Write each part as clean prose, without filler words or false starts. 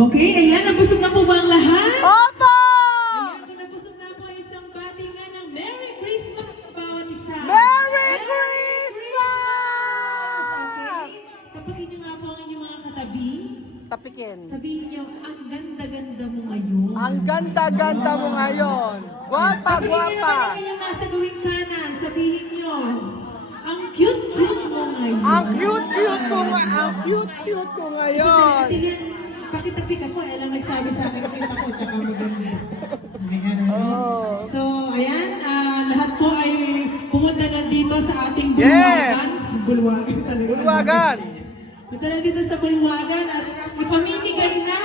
Okay, ayan, nabusog na po ba ang lahat? Opo! Ayan, kung nabusog na po, isang bati nga ng Merry Christmas sa bawat isa. Merry Christmas! Okay, tapakin niyo nga po ang inyong mga katabi. Tapikin. Sabihin niyo, ang ganda-ganda mo ngayon. Ang ganda-ganda mo ngayon. Guwapa, Tapakin niyo guwapa. naman ang inyong nasa gawing kanan. Sabihin niyo, ang cute-cute mo ngayon. Ang cute-cute mo ang cute-cute mo ngayon. Pakitapik ako, lang nagsabi sa akin, nakita ko, tsaka maganda. Ayan, Oh. So, ayan, lahat po ay pumunta na dito sa ating Yes! bulwagan. Bulwagan talaga. Bulwagan. Punta na dito sa bulwagan at ipamimigay na.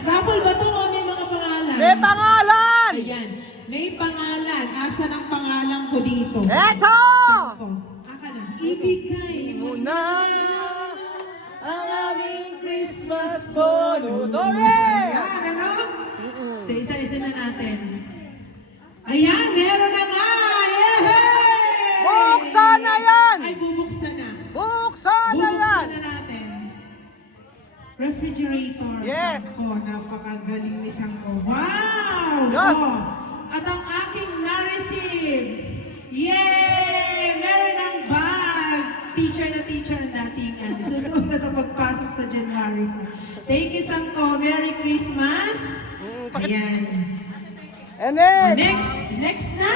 Raffle ba ito o may mga pangalan? May pangalan! Ayan, may pangalan. Asan ang pangalan ko dito? Eto! Ako. Aka na. Ibigay mo Muna ang aming Christmas bonus. Sorry! Ayan, ano? Sa isa-isa na natin. Ayan, meron na nga! Yehey! Buksan na yan! Ay, bubuksan na. Buksan na yan! Bubuksan na natin. Refrigerator. Yes. Ako, napakagaling ni Sangko. Wow! Yes. Oh, at ang aking na-receive. Yay! Meron ng bag. Teacher na teacher ang dating. Susunod na ito pagpasok sa January. Thank you, Sangko. Merry Christmas. Ayan. And then, Next na.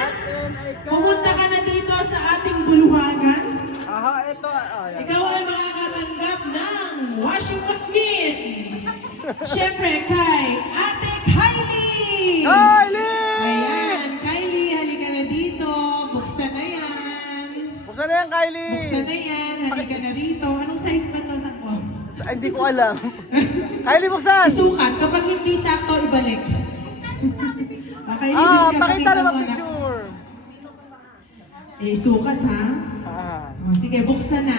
Pumunta ka na dito sa ating bulwagan. aha, ito. Oh, yan. Ikaw ay makakatanggap ng washing machine. Siyempre kay Ate Kylie. Kylie! Ayan, Kylie, halika na dito. Buksan na yan. Buksan na yan, Kylie! Buksan na yan, halika na rito. Anong size ba ito, Sangko? Hindi ko alam. Kylie, buksan! Isukat. Kapag hindi sakto, ibalik. Okay, Pakita naman picture. Isukat, ha? Oh, sige, buksan na.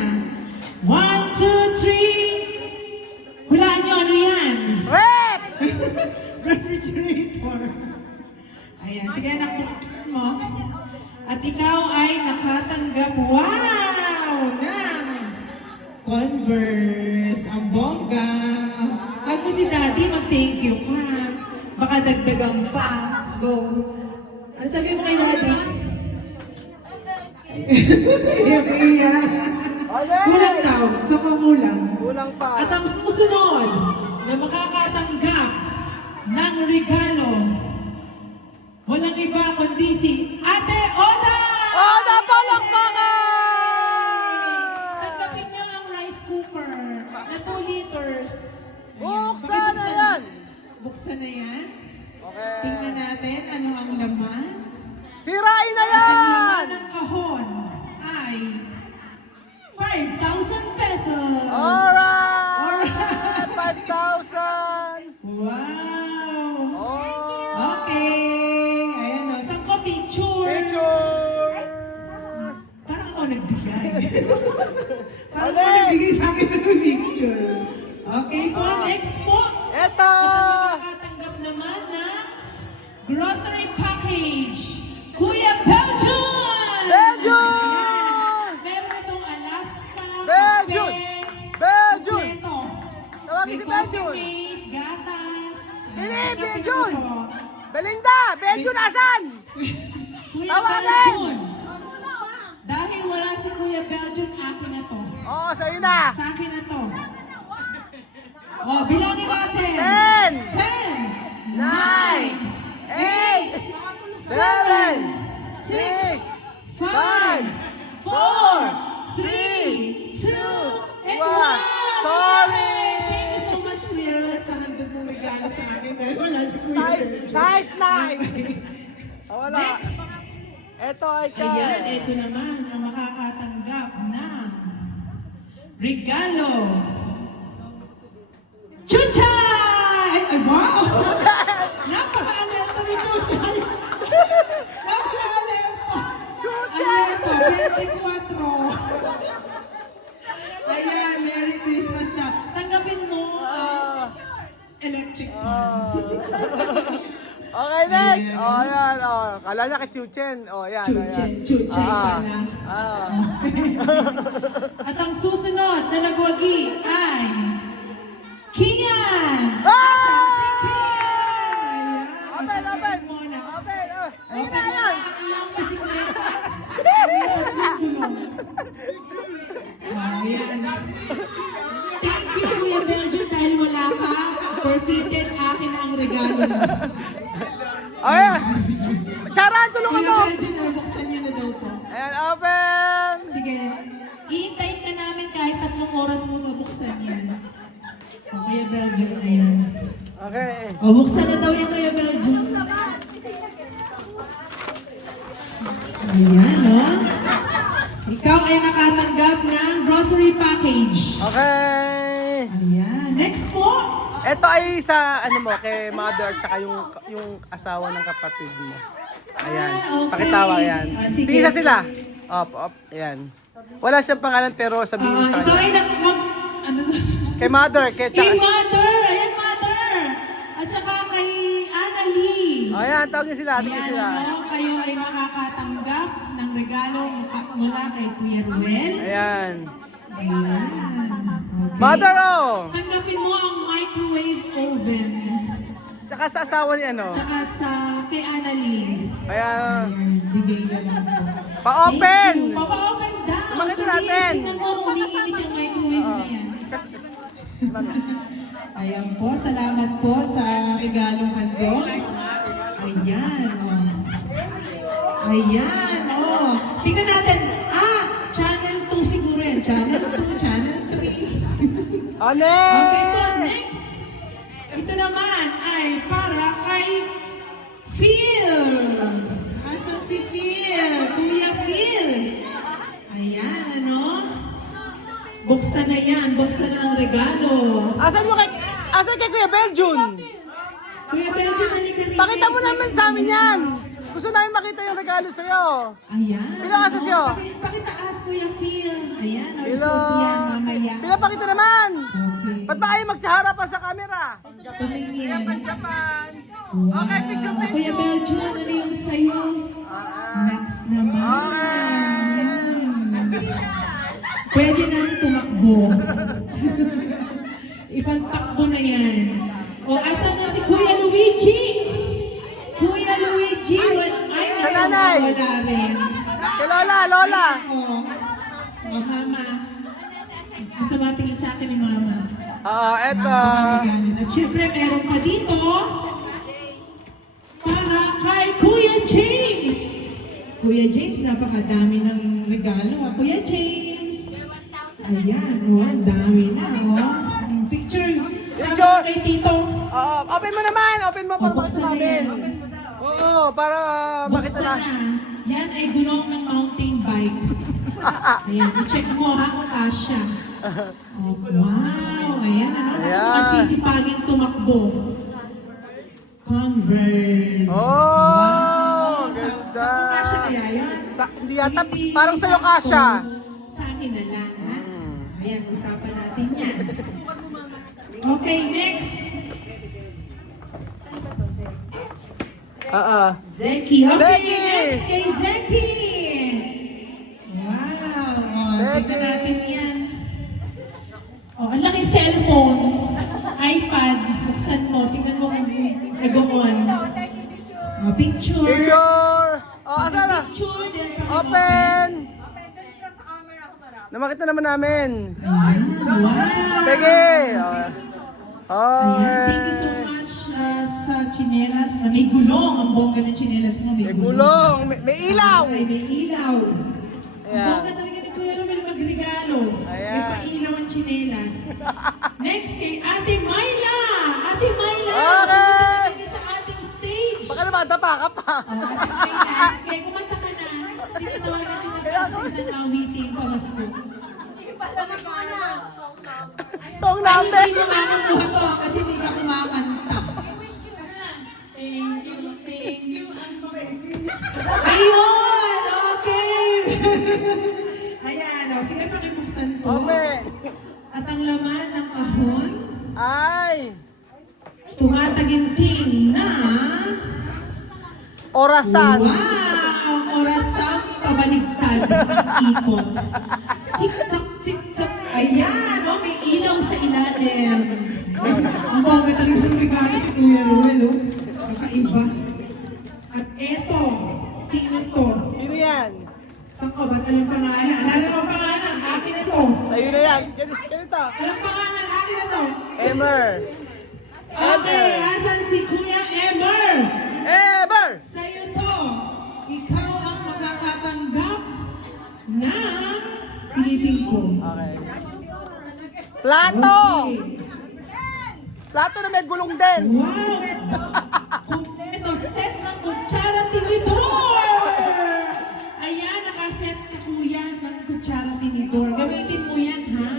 1, 2, 3. Hulaan nyo, ano yan? Rep! Refrigerator. Ayan, sige anak, buksan mo. At ikaw ay nakatanggap, wow, ng Converse. Ang bongga. Tag mo si Daddy, mag-thank you ka. Baka dagdagan pa. Go. Ano sabi mo kay Daddy? Kulang daw. Sa pamulang. Kulang pa. At ang susunod na makakatanggap ng regalo, walang iba kundi si Ate Oda! Oda, palakpakan! Tanggapin niyo ang rice cooker na 2 liters. Ayan, Buksan na yan! Buksan na yan. Okay. Tingnan natin ano ang laman. Sirain na Ang yan! laman ng kahon ay 5,000 pesos. Alright! 5,000! Wow! Oh! Okay. Ayan o. Saan ko picture? Picture! Parang ako nagbigay. Parang Okay. ako nagbigay sa akin ng picture. Okay po. Next po. Eto! Makakatanggap naman na grocery package. Kuya Belgian! Belgian! Ayan. Meron itong Alaska, Belgian! kape, Belgian! kompleto. Tawagin May si Coffee Belgian! Mate, gatas. Hindi, Tanggapin Belgian! mo to. Belinda! Belgian asan? Kuya Tawagan! Belgian! Dahil wala si Kuya Belgian, akin na to. Oo, sa'yo na! Sa akin na to. Oh, bilangin natin. 10, 10, 9, 8, 7, 6, 5, 4, 3, 2, and 1. 1. Sorry! Thank you so much, Kuya Rola, sa handog mong regalo sa akin. Dahil wala si Kuya Belgian. Size 9! Wala. Next. Ito ay kay... Ayan, ito naman ang makakatanggap ng regalo. Chuchay! Ay, wow! Napaka-alerto ni Chuchay! Napaka-alerto! Chuchay! Alerto, 24! Ayan, Merry Christmas na. Tanggapin mo electric fan. Okay, next! Ayan. Oh, yan. Oh, kala niya kay Chuchen. Oh, yan. Chuchay pala. At ang susunod na nagwagi ay Kian! Ah! Thank you, Kuya Belgian, dahil wala ka. Forfeited, akin ang regalo mo. Ayan. Charan, tulungan Kuya mo. Belgian, nabuksan niyo na daw po. Ayan, open. Sige, iintayin ka namin kahit 3 oras mo mabuksan yan. O, Kuya Belgian, ayan. Okay. O, buksan na daw yan, Kuya Belgian. Ayan, o. Ikaw ay nakatanggap ng grocery package. Okay. Ayan. Next po. Ito ay sa ano mo, kay mother tsaka yung asawa ng kapatid mo. Ayan. Okay. Pakitawa yan. Sige. Tingnan sila. Op. Ayan. Wala siyang pangalan pero sabihin mo sa Ito ay kanya. ano, Kay mother, kay kay tsaka. Mother. Ayan, Mother. At saka kay Annalie. Ayan, tawagin sila. Tingnan Ayan, sila. kayo ay makakatanggap ng regalo mula kay Kuya Ruel. Ayan. Ayan. Okay. Mother, oh! Tanggapin mo ang microwave oven. Tsaka sa asawa ni ano. Tsaka sa kay Annalie. Ayan. Ayan, bigay na lang po. Pa-open! Thank you. Pa-open daw. Makita Please, natin. tingnan mo kung umiinit yung microwave na yan. Ayan po, salamat po sa regalong handog. Ayan, oh. Ayan, oh. Tingnan natin. Channel 2 siguro yan. Channel 2, Channel 3. Ones! Okay po, next. Ito naman ay para kay Phil. Asan si Phil? Kuya Phil. Ayan, ano? Buksan na yan. Buksan na ang regalo. Asan kay Kuya Beljun? Kuya Belgian, halika rin. Pakita mo naman sa amin yan. Gusto namin makita yung regalo sa'yo. Ayan. Pila asa siyo? Pakitaas, Kuya Phil. Ayan, o Hello. isuot yan mamaya. Pinapakita naman. Okay. Ba't ba ayaw magkaharapan sa camera? Tumingin. Japan. Wow. Okay, picture. Kuya Belgian, ano yung sa'yo? Next naman. Ayan. Pwede nang tumakbo. Ipantakbo na yan. O, asan na si Kuya Luigi? Kuya Luigi, ay, Sa nanay. wala rin. Kay Lola. O, Mama. Masama tingin sa akin ni Mama. Eto. At syempre, meron pa dito para kay Kuya James. Kuya James, napakadami ng regalo. Kuya James. Ayan, ang dami na. Picture. Picture. Sama kay Tito. Open mo naman. Open mo para makita Buksan na namin. yan. Oo, para makita Buksan na. na. Yan ay gulong ng mountain bike. Ayan, i-check mo ha kung kasya. Oh, wow, ayan, ano? Ayan. Masisipaging tumakbo. Converse. Oh, Wow, ganda. Sa kasya kaya yun? Hindi yata, Hindi parang sa'yo sakto. kasha. Sa akin na lang, ha? Ayan, usapan natin yan. Okay, next. Zeki. Okay, Zeki. next kay Zeki. Wow. Zeki. Tignan natin yan. Ang laking cellphone. iPad. Buksan mo. Tingnan mo kung nag-on. Picture. Picture. Asan na? Picture. Then, Open. Namakita naman namin. Ayan. Wow. Sige. Ayan. Thank you so much sa chinelas na may gulong. Ang bongga ng chinelas mo. May gulong. May ilaw. Ay, may ilaw. Ang Ayan. bongga talaga ni Kuya Romel magregalo. Ayan. May pailaw ang chinelas. Next kay Ate Myla. Ate Myla. Okay. Pumunta na sa ating stage. Baka naman, tapa ka pa. Ate Myla. Kaya kumanta ka na. Tinatawagan kita sa isang awiting pamasko. Song Ay, namin. hindi mo makakuha to at hindi ka kumakanta. Thank you. Ayun! Okay! Ayan, sige pakibuksan po. Open. At ang laman ng kahon, Ay. tumataginting na Orasan. wow! Orasang pabaligtad ikot. Tik-tak, tik-tak. Ayan, may ilaw sa ilalim. Ang bongga talaga ng regalo ni Kuya Ruel, kakaiba. At eto, sino to? Sino yan? Saan ko? Ba't alam pangalan? Ano ang pangalan? Akin ito. Sa'yo na yan. Ganito. Alam pangalan Emer. Okay, asan si Kuya Emer? Emer! Sa'yo to. Ikaw ang makakatanggap ng silipin ko. Okay. Plato! Okay. Plato na may gulong din. Wow! Kompleto set ng kutsara tinidor! Ayan, nakaset ka kuya ng kutsara tinidor. Gamitin mo yan, ha?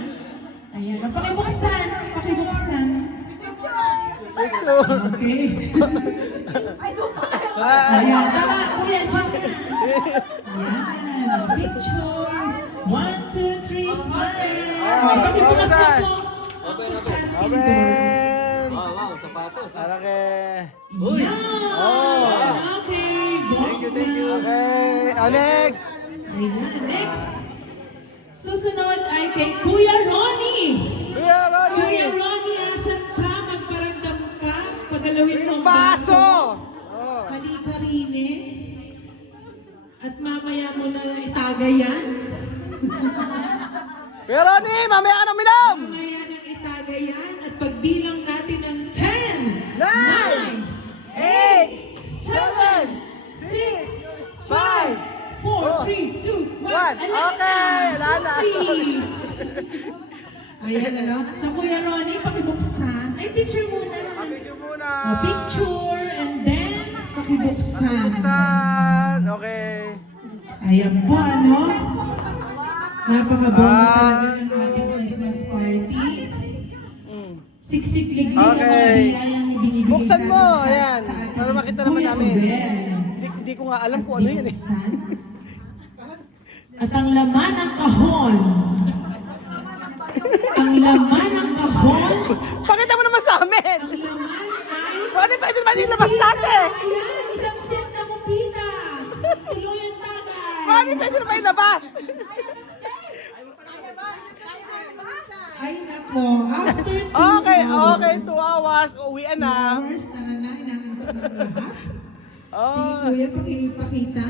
Ayan, pakibuksan. Pakibuksan. Picture. Okay. Ah, Ayan, tama, kuya, dyan na. Ayan, picture. 1, 2, 3, smile. Pakibuksan mo. Ang kutsara tinidor. Open! Wow, sapatos. Alake. Yan. Oh. Okay, go. Okay. Next. Ayan, next. Susunod ay kay Kuya Ronnie. Kuya Kuya Ronnie. Ronnie, asan ka? Magparamdam ka? Pagalawin mo ang Baso. baso. Oh. Halika rin eh. At mamaya mo na itagay yan. Kuya Ronnie, mamaya ka nang minom. Mamaya nang itagay yan. At pagbilang natin ng 10, 9, 8, 7, 6, 5, 4, 3, 2, 1. Okay, Lana. Ayan, ano? Sa Kuya Ronnie, pakibuksan. Ay, picture muna. Picture muna. Picture and then pakibuksan. Buksan. Okay. Ayan po, ano? Napakabongga Ah. talaga ng ating Christmas party. Mm. Siksik-liglig ang mga Okay. biyayang ibinibigay Buksan sa mo, atin ayan. sa ating Para makita naman Kuya namin. Rubel. Hindi ko nga alam kung ano yan eh. Buksan. At ang laman ng kahon. Ang laman ng kahon. Pakita mo naman sa amin. Ang laman ay... Ronnie, pwede naman yung labas natin. Ayan, isang set na kumpita. Tuloy ang tagay. Ronnie, pwede naman yung labas. Ay, nako. After 2 Okay, hours. okay. 2 hours. Uwian na. Hours, tara na, hinahanap ng lahat. Oh. Sige, kuya, pakipakita.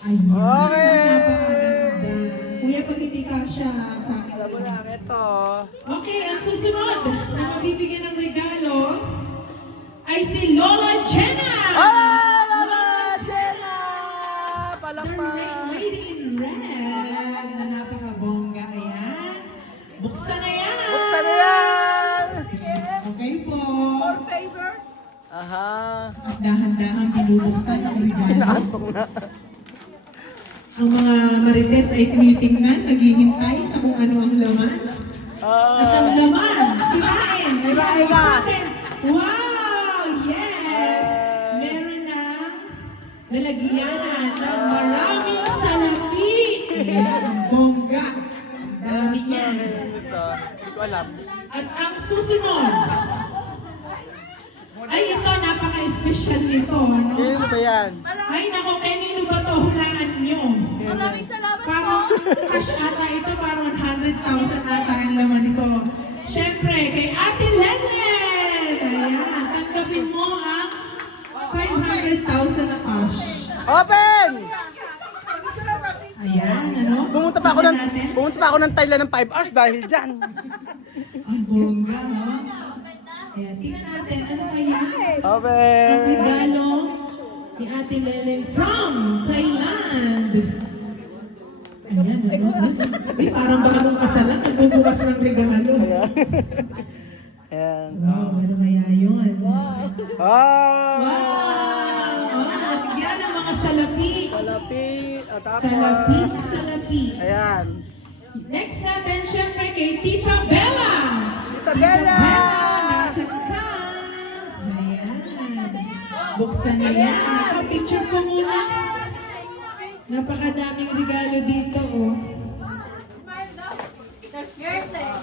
Ayan. Okay. Napakaganda. Kuya, pag hindi ka siya sa akin. Alam mo lang, ito. Okay, ang susunod na mabibigyan ng regalo ay si Lola Jenna! Ah, Lola Jenna! The Palakpak. lady in red na napakabongga. Ayan. Buksan na yan! Buksan na yan. Okay po. Aha. At dahan-dahan binubuksan ang regalo. Naantok na. Ang mga marites ay tinitingnan, naghihintay sa kung ano ang laman. At ang laman, sirain. Sirain na. Wow! Yes! Meron ng lalagyanan ng maraming salapi. Ayan, ang bongga. Dami niyan. Ito. Hindi ko alam. At ang susunod, ay ito, napaka-special nito, no? Kailan ba yan? Ay, nako, kanino ba ito? Hulaan nyo. Maraming salamat po. Parang cash ata ito, parang 100,000 ata ang laman ito. Siyempre, kay Ate Lenlen! Ayan, tanggapin mo ang 500,000 na cash. Open! Ayan, ano? Pumunta pa ako ng Thailand ng 5 hours dahil dyan. Ang bongga, no? Ayan, tingnan natin, ano kaya? Ang Open! regalo ni Ate Lenlen from Thailand. Ayan, ano? Ay, parang bagong kasalan, nagbubukas ng regalo. Ayan. Wow, ano kaya yun? Oh! Wow! Oh, nalagyan ng mga salapi. Salapi. At tapos. Salapi, salapi. Ayan. Next natin, syempre, kay Tita Bella. Tita Bella! Nasaan ka? Ayan. Buksan niya yan. Nakapicture ko muna. Napakadaming regalo dito, oh.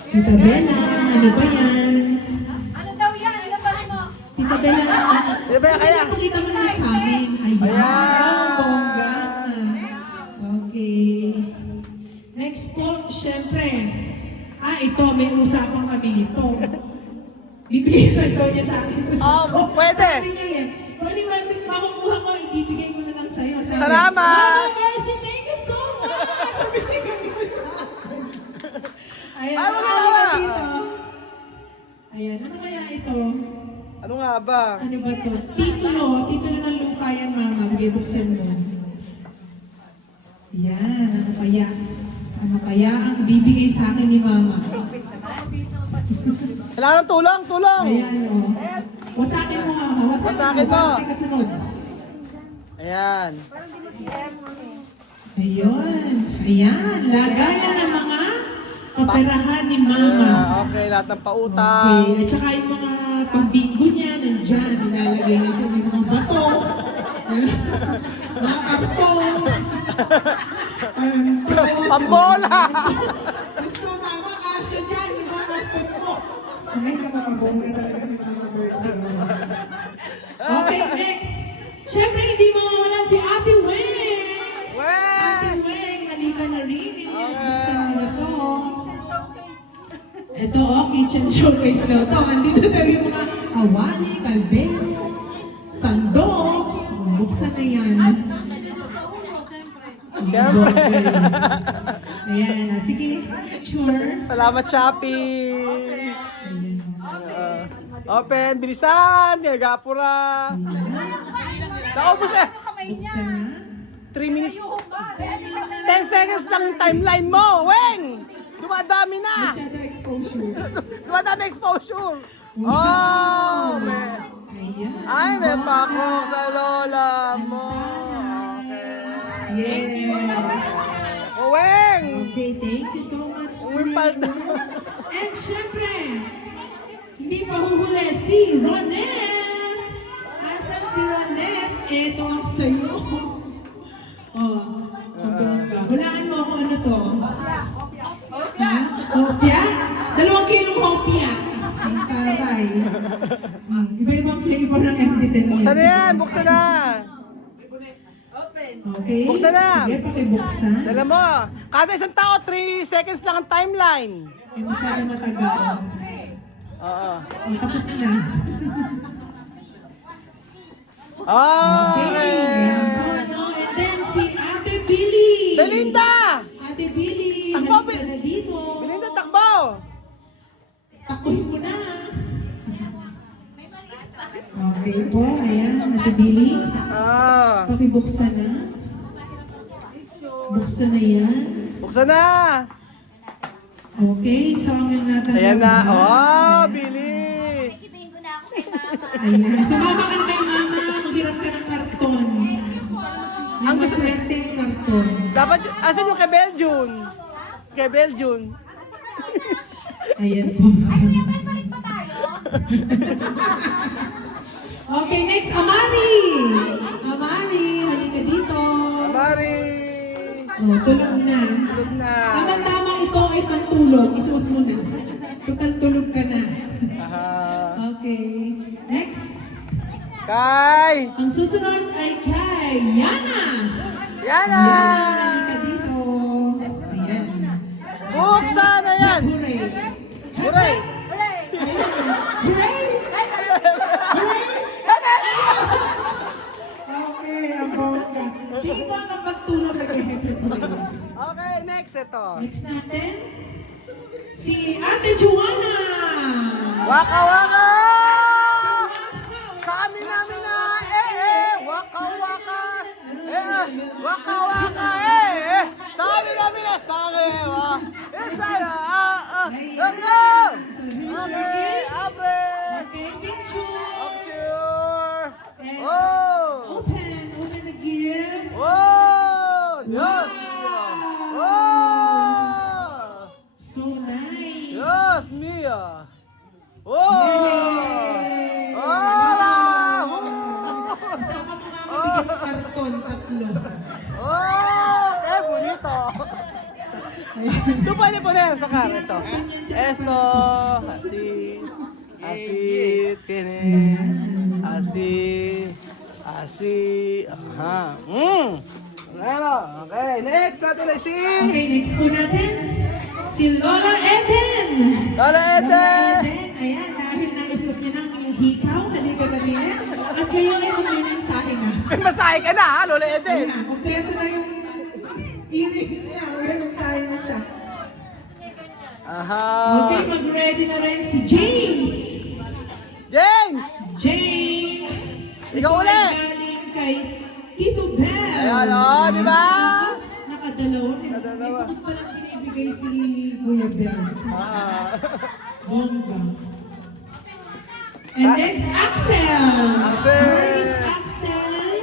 Tita Bella, ano ba yan? Ano daw yan? Ano ba mo? Tita Bella, ano? Tita Bella, kaya? Pakita mo naman sa amin. Ayan. Ayan. Bongga. Okay. Next po, syempre. Ito, may usapan kami ito. Bibigyan daw niya sa akin. Oh, pwede. Sabi niya yan, kung ano man makukuha ko, ibibigay mo na lang sa'yo. Sabi, Salamat! Mama Mercy, thank you so much! Binigay mo sa akin. Ayan, Ay, ano maganda. ba dito? Ayan, ano kaya ito? Ano nga ba? Ano ba to? Titulo ng lupa yan, mama. Bigay, buksan mo. Yan, ano kaya? Ano kaya ang bibigay sa akin ni mama? Kailangan ng tulong, tulong! Ayan, o. Wasakin mo, mama. Wasakin mo. Bakit kasunod? Ayan. Ayun. Ayan, lagayan ng mga operahan ni mama. Okay, lahat ng pautang. Okay, at saka yung mga pambinggo niya, nandyan, nilalagay nito yung mga bato, mga karton, Pambola! Gusto mama, kasya dyan, yung mga karton mo. Ay, kapapabongga talaga ng mga version. Okay, next. Siyempre, hindi mawawalan si Ate Weng. Ate Weng, halika na rin. Buksan mo na to. Ito, kitchen showcase na ito. Andito tayo yung mga awali, kalbero, sandok. Buksan na yan. Siyempre. Ayan, sige. Sure. Salamat, Shopee! Ayan. Open, bilisan! Nagapura! Naubos eh! Buksan na. 3 minutes. 10 seconds lang yung timeline mo, Weng! Dumadami na! Masyado exposure. Dumadami exposure! Oh! May... Ayan. Ay, may pakok sa lola mo! Okay. Yes. Oh, Weng! Okay, thank you so much. May palta. And syempre, hindi pa huhuli si Ronette. Asan si Ronette? Ito ang sayo. Oh, pagkakanga. Hulaan mo ako ano to. Ha? Hopya? 2 kilong hopya. Ang taray. Iba-ibang flavor ng MD10. Buksan na yan! Buksan na! Okay. Buksan na. Sige, pakibuksan. Dala mo, kada isang tao, 3 seconds lang ang timeline. Hindi masyado matagal. Oo. Oh, tapos na. Okay. Ano? And then si Ate Billy. Belinda! Ate Billy, Takbo, halika na dito. Belinda, takbo! Takuhin mo na. Okay po, ayan, Ate Billy. Ah, Pakibuksan na. Buksan na yan. buksan na! Okay, so ang natin. Ayan na. Oh, Billy! Ayan. Sumama ka na kay mama. Maghirap ka ng karton. Ang Ang gusto- maswerteng karton. Dapat, asan yung kay Beljun? Kay Beljun. Ayan po. Okay, next, Amari. Amari, halika dito. Mari! Oh, tulog na. Tulog na. Tama-tama ito ay pantulog. Isuot mo na. Total tulog ka na. Aha. Okay. Next. Kay! Ang susunod ay kay Yana. Yana! Halika dito. Ayan. Buksan na yan! Hooray. Huray! Hooray! Okay, ang bongga. Dito hanggang pagtulog nag-hepe po. Okay, next ito. Next natin, si Ate Joanna. Waka waka! Sa amin namin na waka waka! Waka waka Sa amin namin na sa amin Isaya Okay, abre! Okay, picture. Picture! And Oh! open the gift. Oh! Dios mío! Oh! So nice. Dios mío! Oh! Yay! Hola! Kasama ko nga mabigyan ng karton, 3. Oh! ¡Qué bonito! Tú puedes poner, sacar eso. Esto, así, así, tiene, así, así, ajá. Bueno, okay, next natin ay si... Okay, next po natin, si Lola Eden. Lola Eden! Ayan, dahil naisuot niya ng hikaw, halika na rin. At kayo ay magminansahe na. May masahe ka na ha, Lola Eden! Ayan, kompleto na yung earrings niya. Magminansahe na siya. Aha. Okay, mag-ready na rin si James. James! James! Ikaw Ito ay ulit. galing kay Tito Bell. Ayan, oh, di ba? Nakadalawa. Nakadalawa. May bukod palang binibigay si Kuya Bell. Ah. Bongga. And next, Axel. Axel. Where is Axel?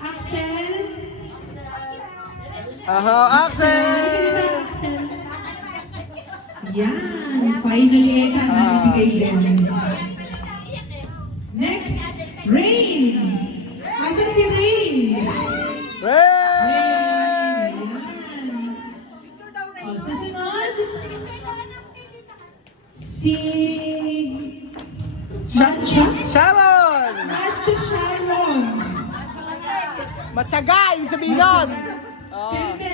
Axel. Aho, Axel! Axel. Yan. Finally, Eka na ibigay din. Next, Rain. Asan si Rain? Ray! Ayan. O, susunod. Si... Matcha? Sharon! Matcha Sharon. Matyaga, ibig sabihin nun! Oh. Hindi.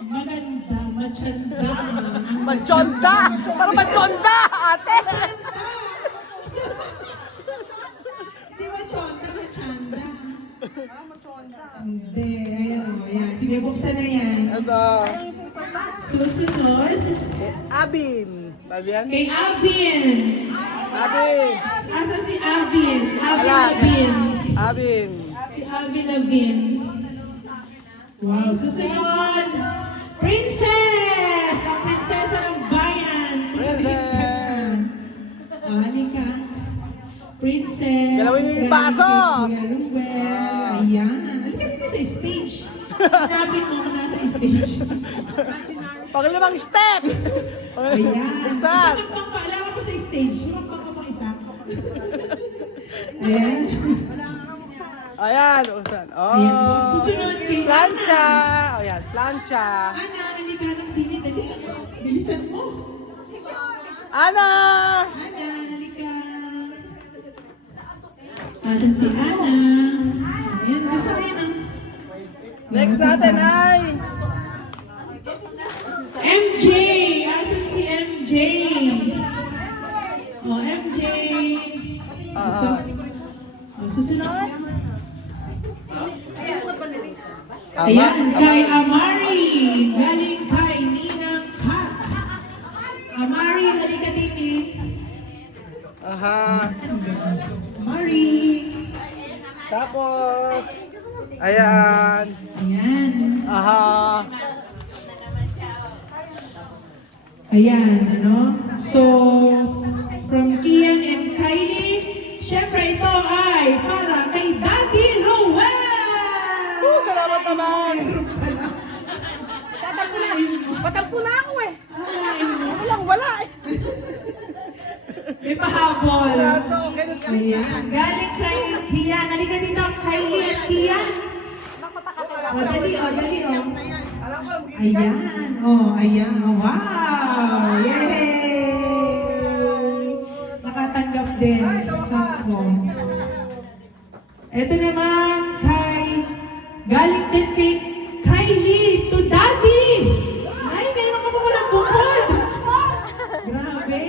Maganda, matsyanda. Machonda! Parang machonda, ate! Hindi matsyonda, matsyanda. Hindi, ayan o. Ayan. Sige, buksan na yan. Ito. Susunod. Abin. Sabi yan? Kay Avin. Abin. Asa si Avin? Avin Alam. Avin. Abin. Si Avin Avin. Wow, susunod. Princess! Ang prinsesa ng bayan. Princess. Halika. Princess. Galawin mo yung baso. Kuya Ruel. Ayan. Halika rin mo sa stage. Hanapin mo kung nasa stage. Panglimang step! Ayan. Isa. Paalam ko sa stage. Magpaka pa isa. Ayan. Ayan, usan. Oh. Ayan. Susunod kay Plancha. Ana. Ayan, plancha. Ana, halika ng dini. Dali. Bilisan mo. Ana! Ana, halika. Asan si Ana? Ayan, gusto ko yan ang... Next natin ay... MJ! Asan si MJ? Oh, MJ! Ito. Oh, susunod. Ayan, kay Amari. Galing kay Ninang Kat. Amari, halika din eh. Aha. Amari. Tapos... Ayan. Ayan. Aha. Ayan, ano? So, from Kian and Kylie, syempre ito ay para kay Daddy Roel! Salamat naman! Akalain mo. Patampo na ako eh! Akalain mo. Wala eh! May pahabol. Okay, Ayan. Galing kay Kian. Halika dito, Kylie at Kian. O, dali, o, dali, o. Ayan. Oh, ayan. Oh, wow! Yay! Nakatanggap din. Sakto. Ito naman kay galing din kay Kylie to Daddy! Ay, meron ka pa walang bukod! Grabe!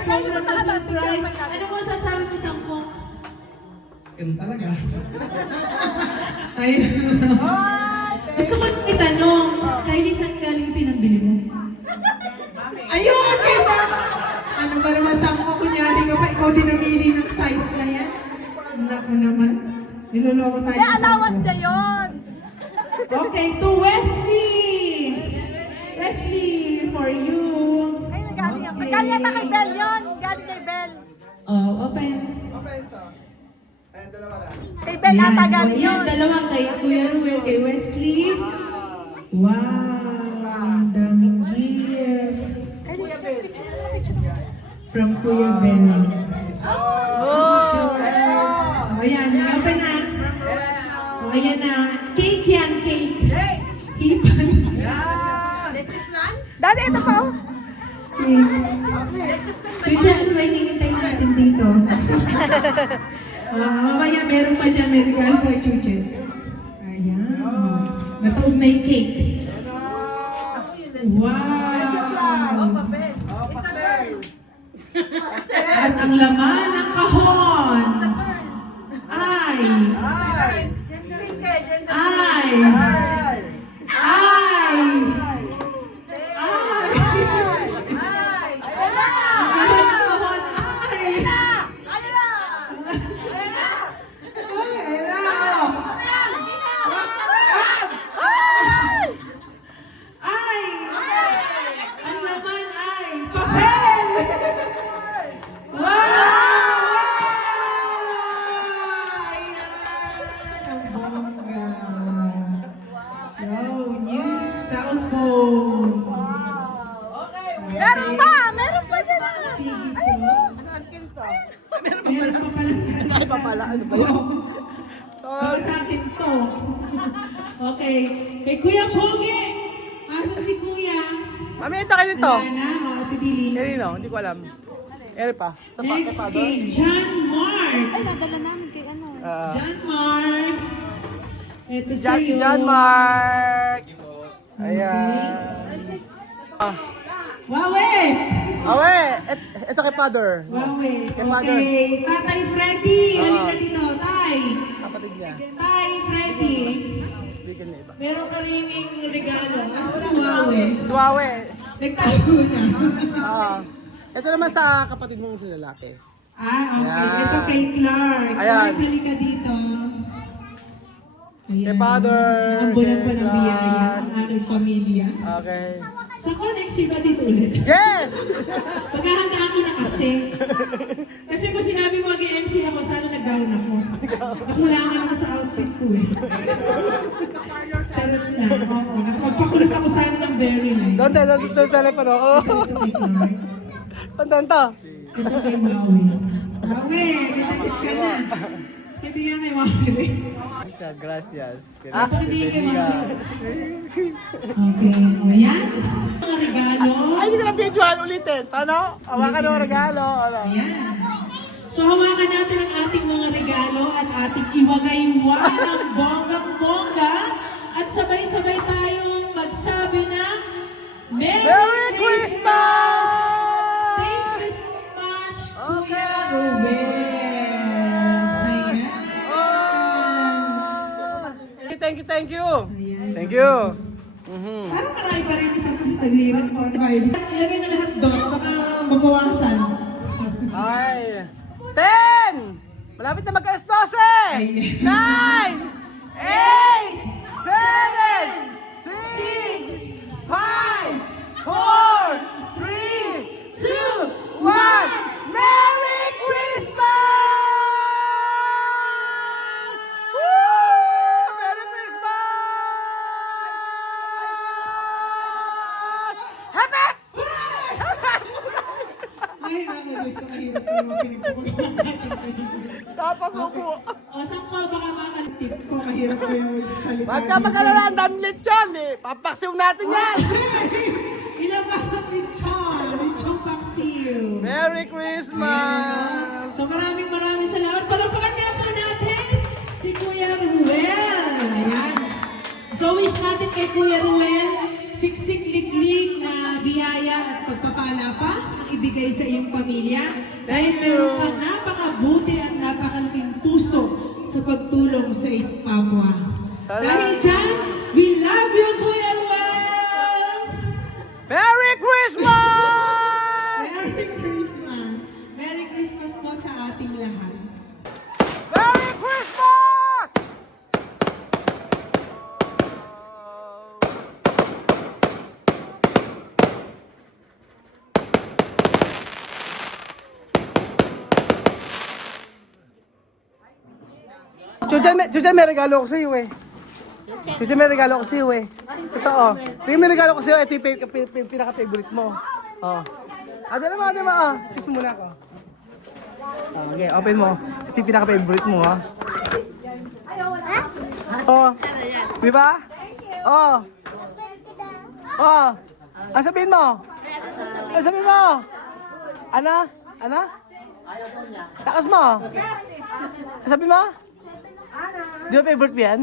Sobrang na-surprise. Ano mo sasabi mo sa ko? Ganun talaga. Ayun. Gusto ko itanong, Kylie, saan galing yung pinambili mo? Ayun! Kita! Ano ba naman sa ko? Kunyari ka pa, ikaw din namili ng size na yan. Naku naman. Niloloko tayo May sa allowance ko. na yun. Okay, to Wesley! Wesley, for you. Ay, nagaling yan. Galing yata kay Bell yun. Galing kay Bell. Oh, open. Okay ito. Ayan, dalawa lang. Kay Bell Ayan, ata galing oh, yan, yun. dalawa kay Kuya Ruel, kay Wesley. Wow, ang daming gift. From Kuya Bell. Oh! Oh, ayan, open na. Oh, ayan na. Cake yan, cake. Hipan. Daddy, ito pa oh. Chucha, ano ba hinihintay natin dito? Mamaya meron pa dyan na regalo kay Chucha. Ayan. Natuog na yung cake. Wow! At ang laman ng kahon ay... Ay! Ay! Ay! Ang laman ng kahon ay... Ay, papala. Ano ba yan? So, Sa akin to. Okay. Kay Kuya Pogi. Asan si Kuya? mami, ito kayo nito. Wala na. O, pipili. Erino, hindi ko alam. Eri pa. Sa pa, Next pa, kay John Mark. Ay, nadala namin kay ano. John Mark. Ito sa'yo. John Mark. Ayan. Wawe! Awe, ito kay Father. Wawe. Kay Father. Okay. Tatay Freddy. Halika dito. Tay. Kapatid niya. Tay Freddy. Bigyan niya iba. Meron ka rin regalo. Asa si Wawe? Duwawe. Nagtago na. Ito naman sa kapatid mong si lalaki. Okay. Ayan. Ito kay Clark. Ayan. Clark, halika dito. Kay Father. Naambunan pa ng Kay biyaya God. ang aking pamilya. Okay. Sa ko next year ba dito ulit? Yes! Paghahandaan ko na kasi. Kasi kung sinabi mo mag-MC ako, sana nag-gown ako. Nakulangan ako sa outfit ko eh. Charot lang. Oo. Nakapagpakulot ako sana ng very nice. Doon telepono. Ito kay Clark. Pantan to. Ito kay Maui. Maui, matagit ka na. Kaibigan kay Maui. Gracias. Sabihin kay Maui. Okay. O yan. Mga regalo. Ay, hindi ko na videoan ulitin. Ano? Hawakan ng regalo. Ano? Ayan. So hawakan natin ang ating mga regalo at ating iwagay-wag ng bonggang-bongga at sabay-sabay tayong magsabi ng Merry, Merry Christmas! Thank you so much, Okay. Kuya Ruben. Ayan. Thank you. Ayan. Thank you. Parang marami pa rin isang tagliran ko. Ilagay na lahat doon, baka mabawasan. Ay. 10! Malapit na magka-12! 9! 8! 7! 6! 5! 4! 3! 2! 1! Merry Christmas! Woo! Merry Christmas! Hep hep! Ay, naku, gusto mahirap ko yung pinagpapagawa natin. Tapos upo. O, saan ko baka makaltip ko? Mahirap ko yung salita. Huwag ka mag-alala, ang dami lechon eh. Papaksiw natin yan. Ilabas ang lechon. Lechon paksiw. Merry Ayan, Christmas! so maraming salamat. Palakpakan nga po natin si Kuya Ruel. Ayan. So wish natin kay Kuya Ruel, siksik liklik na biyaya at pagpapala pa ang ibigay sa iyong pamilya. Dahil meron kang napakabuti at napakalaking puso sa pagtulong sa iyong kapwa. Salamat. Dahil dyan, we love you, Kuya Ruel! Merry Christmas! Merry Christmas! Merry Christmas po sa ating lahat. Merry Christmas! Chujan, may regalo ko sa iyo eh. Chujan, may regalo ko sa iyo eh. Totoo. Tingnan, may regalo ko sa iyo. Ito yung pinaka-favorite mo. Oh. Dala mo. Kiss mo muna ako. Okay, open mo. Ito yung pinaka-favorite mo, ha? Oh. Di ba? Oh. Oh. Ang sabihin mo? Ang sabihin mo? Ano? Takas mo? Ang sabihin mo? Di ba favorite mo yan?